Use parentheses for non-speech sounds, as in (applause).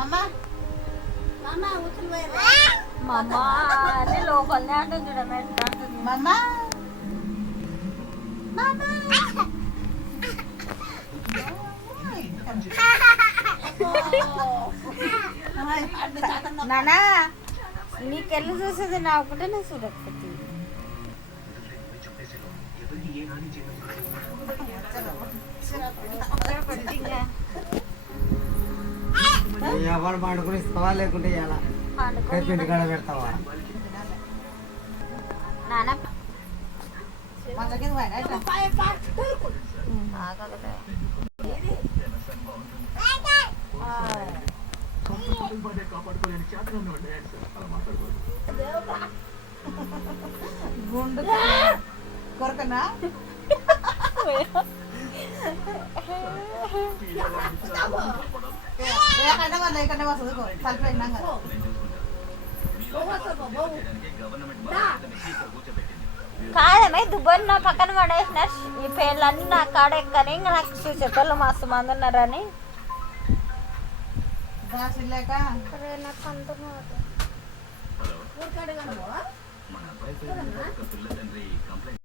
అమ్మా మా అమ్మ అన్ని లోపలనే అంటుంది చూడమ్మ ఎట్లా అంటుంది మమ్మా నానా నీకెళ్ళు చూసేది నా ఒకటే నా చూడకపోతే ఎవరు పండుకుని ఇస్తావా లేకుంటే ఇలా రేపు ఇంటికాడ పెడతావా. గుండు కొరకనా? (laughs) (laughs) ఏకంటే వాళ్ళు కదా దుబ్బని నా పక్కన పడేసిన. ఈ పేర్లన్నీ నా కాడ ఎక్కని ఇంకా నాకు చూసేటోళ్ళు మస్తు మంది ఉన్నారని. నాకు